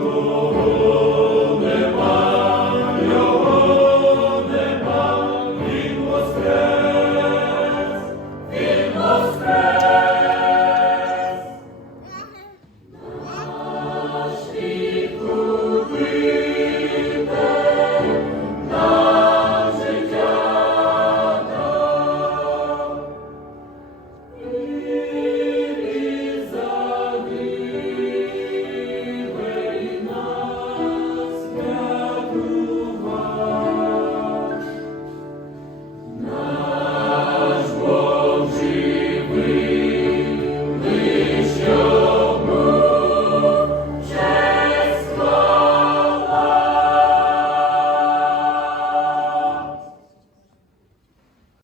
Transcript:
Твого.